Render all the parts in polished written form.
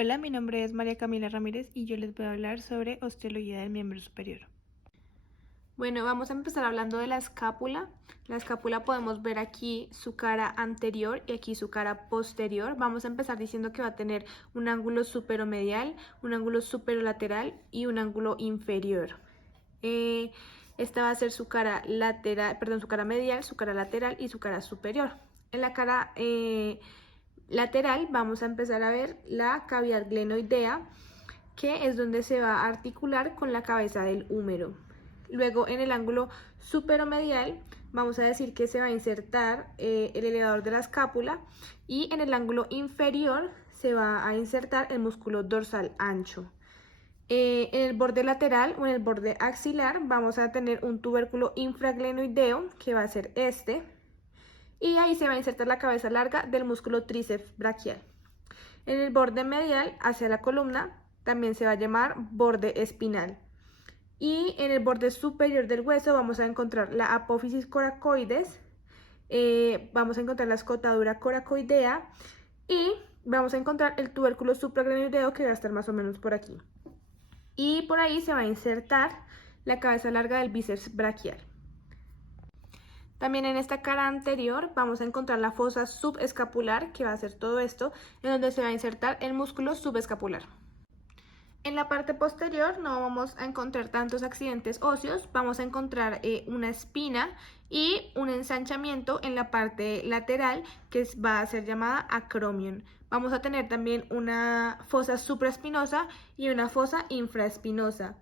Hola, mi nombre es María Camila Ramírez y yo les voy a hablar sobre osteología del miembro superior. Bueno, vamos a empezar hablando de la escápula. La escápula podemos ver aquí su cara anterior y aquí su cara posterior. Vamos a empezar diciendo que va a tener un ángulo superomedial, un ángulo superolateral y un ángulo inferior. Esta va a ser su cara lateral, perdón, su cara medial, su cara lateral y su cara superior. En la cara lateral vamos a empezar a ver la cavidad glenoidea, que es donde se va a articular con la cabeza del húmero. Luego en el ángulo superomedial vamos a decir que se va a insertar el elevador de la escápula, y en el ángulo inferior se va a insertar el músculo dorsal ancho. En el borde lateral o en el borde axilar vamos a tener un tubérculo infraglenoideo, que va a ser este, y ahí se va a insertar la cabeza larga del músculo tríceps braquial. En el borde medial hacia la columna también se va a llamar borde espinal. Y en el borde superior del hueso vamos a encontrar la apófisis coracoides, vamos a encontrar la escotadura coracoidea y vamos a encontrar el tubérculo supraglenoideo, que va a estar más o menos por aquí. Y por ahí se va a insertar la cabeza larga del bíceps braquial. También en esta cara anterior vamos a encontrar la fosa subescapular, que va a ser todo esto, en donde se va a insertar el músculo subescapular. En la parte posterior no vamos a encontrar tantos accidentes óseos, vamos a encontrar una espina y un ensanchamiento en la parte lateral, que va a ser llamada acromion. Vamos a tener también una fosa supraespinosa y una fosa infraespinosa.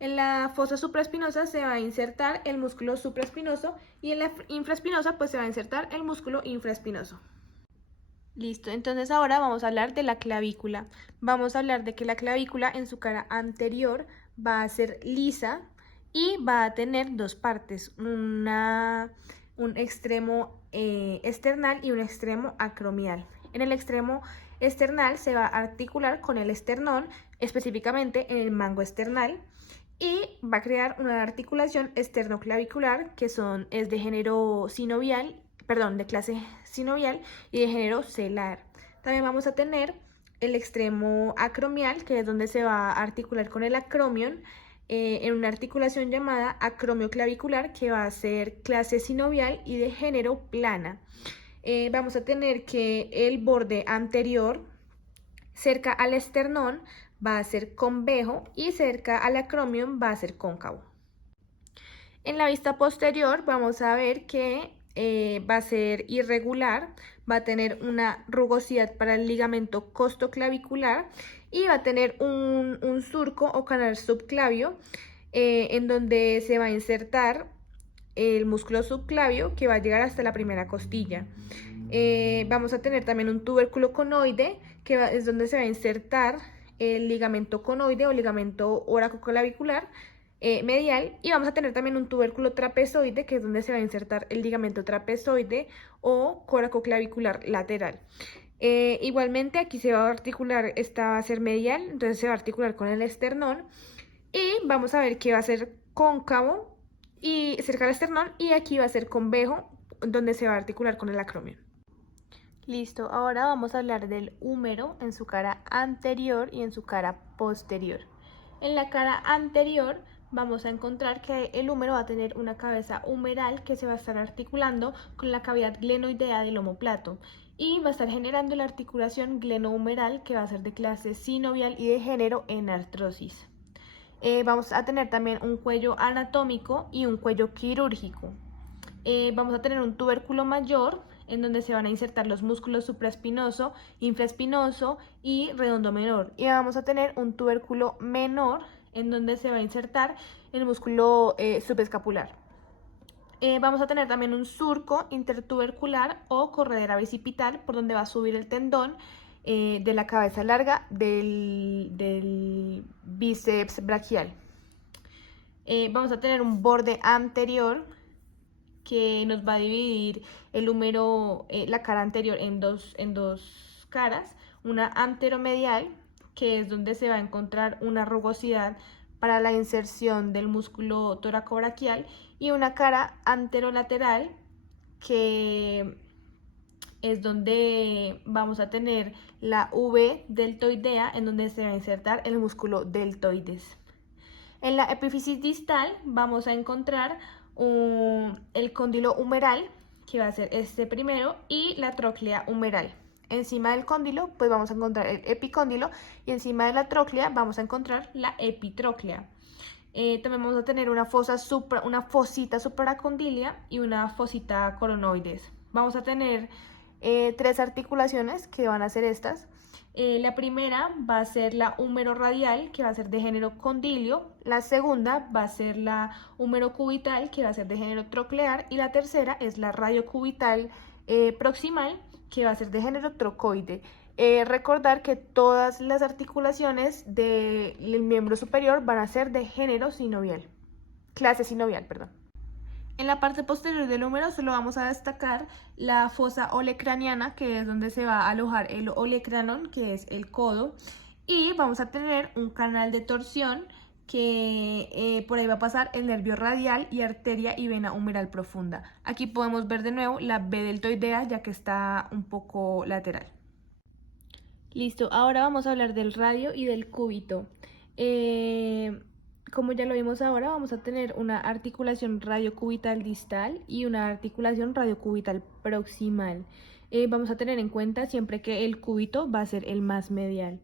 En la fosa supraespinosa se va a insertar el músculo supraespinoso y en la infraespinosa pues se va a insertar el músculo infraespinoso. Listo, entonces ahora vamos a hablar de la clavícula. Vamos a hablar de que la clavícula en su cara anterior va a ser lisa y va a tener dos partes, un extremo external y un extremo acromial. En el extremo external se va a articular con el esternón, específicamente en el mango esternal, y va a crear una articulación esternoclavicular que es de género sinovial, perdón, de clase sinovial y de género celar. También vamos a tener el extremo acromial, que es donde se va a articular con el acromion, en una articulación llamada acromioclavicular, que va a ser clase sinovial y de género plana. Vamos a tener que el borde anterior cerca al esternón va a ser convejo y cerca al acromion va a ser cóncavo. En la vista posterior vamos a ver que va a ser irregular, va a tener una rugosidad para el ligamento costoclavicular y va a tener un surco o canal subclavio, en donde se va a insertar el músculo subclavio, que va a llegar hasta la primera costilla. Vamos a tener también un tubérculo conoide, que es donde se va a insertar el ligamento conoide o ligamento oracoclavicular medial, y vamos a tener también un tubérculo trapezoide, que es donde se va a insertar el ligamento trapezoide o coracoclavicular lateral. Igualmente aquí se va a articular, esta va a ser medial, entonces se va a articular con el esternón, y vamos a ver que va a ser cóncavo y cerca del esternón, y aquí va a ser convejo, donde se va a articular con el acromion. Listo, ahora vamos a hablar del húmero en su cara anterior y en su cara posterior. En la cara anterior vamos a encontrar que el húmero va a tener una cabeza humeral que se va a estar articulando con la cavidad glenoidea del omóplato y va a estar generando la articulación glenohumeral, que va a ser de clase sinovial y de género en artrosis. Vamos a tener también un cuello anatómico y un cuello quirúrgico. Vamos a tener un tubérculo mayor, en donde se van a insertar los músculos supraespinoso, infraespinoso y redondo menor. Y vamos a tener un tubérculo menor, en donde se va a insertar el músculo subescapular. Vamos a tener también un surco intertubercular o corredera bicipital, por donde va a subir el tendón de la cabeza larga del bíceps braquial. Vamos a tener un borde anterior que nos va a dividir el húmero, la cara anterior en dos caras, una anteromedial, que es donde se va a encontrar una rugosidad para la inserción del músculo toracobraquial, y una cara anterolateral que es donde vamos a tener la V deltoidea, en donde se va a insertar el músculo deltoides. En la epífisis distal vamos a encontrar el cóndilo humeral, que va a ser este primero, y la tróclea humeral. Encima del cóndilo pues vamos a encontrar el epicóndilo, y encima de la tróclea vamos a encontrar la epitróclea. También vamos a tener una fosita supracondilia y una fosita coronoides. Vamos a tener 3 articulaciones que van a ser estas. La primera va a ser la húmero-radial, que va a ser de género condilio. La segunda va a ser la húmero-cubital, que va a ser de género troclear. Y la tercera es la radiocubital proximal, que va a ser de género trocoide. Recordar que todas las articulaciones del miembro superior van a ser de género sinovial, clase sinovial, perdón. En la parte posterior del húmero solo vamos a destacar la fosa olecraniana, que es donde se va a alojar el olecranon, que es el codo, y vamos a tener un canal de torsión que por ahí va a pasar el nervio radial y arteria y vena humeral profunda. Aquí podemos ver de nuevo la V deltoidea, ya que está un poco lateral. Listo, ahora vamos a hablar del radio y del cúbito. Como ya lo vimos ahora, vamos a tener una articulación radiocubital distal y una articulación radiocubital proximal. Vamos a tener en cuenta siempre que el cúbito va a ser el más medial.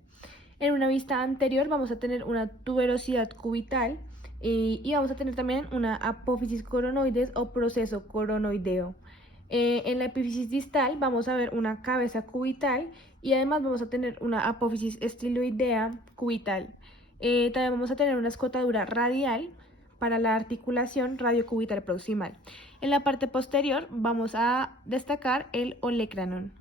En una vista anterior vamos a tener una tuberosidad cubital y vamos a tener también una apófisis coronoides o proceso coronoideo. En la epífisis distal vamos a ver una cabeza cubital y además vamos a tener una apófisis estiloidea cubital. También vamos a tener una escotadura radial para la articulación radiocubital proximal. En la parte posterior vamos a destacar el olecranon.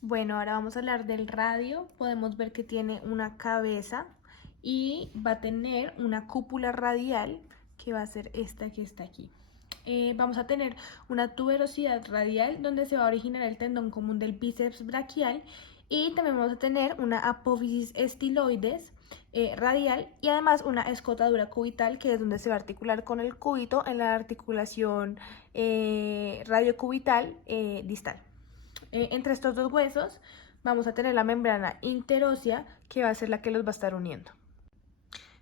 Bueno, ahora vamos a hablar del radio. Podemos ver que tiene una cabeza y va a tener una cúpula radial, que va a ser esta que está aquí. Vamos a tener una tuberosidad radial donde se va a originar el tendón común del bíceps braquial, y también vamos a tener una apófisis estiloides radial y además una escotadura cubital, que es donde se va a articular con el cúbito en la articulación radiocubital distal. Entre estos dos huesos vamos a tener la membrana interósea, que va a ser la que los va a estar uniendo.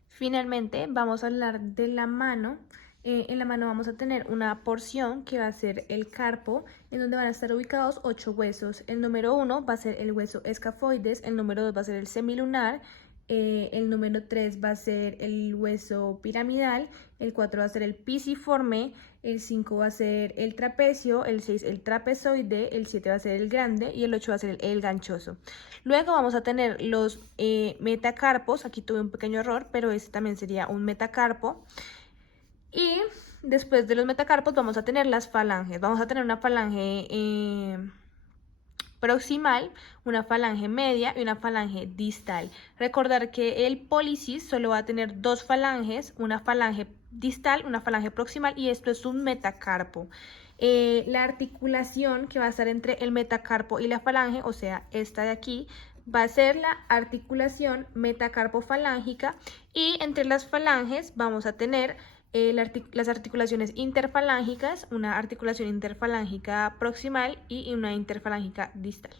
Finalmente vamos a hablar de la mano. En la mano vamos a tener una porción que va a ser el carpo, en donde van a estar ubicados 8 huesos. El número 1 va a ser el hueso escafoides, el número 2 va a ser el semilunar, el número 3 va a ser el hueso piramidal, el 4 va a ser el pisiforme, el 5 va a ser el trapecio, el 6 el trapezoide, el 7 va a ser el grande y el 8 va a ser el ganchoso. Luego vamos a tener los metacarpos. Aquí tuve un pequeño error, pero este también sería un metacarpo. Y después de los metacarpos vamos a tener las falanges. Vamos a tener una falange proximal, una falange media y una falange distal. Recordar que el pólisis solo va a tener 2 falanges, una falange distal, una falange proximal, y esto es un metacarpo. La articulación que va a estar entre el metacarpo y la falange, o sea, esta de aquí, va a ser la articulación metacarpofalángica, y entre las falanges vamos a tener las articulaciones interfalángicas, una articulación interfalángica proximal y una interfalángica distal.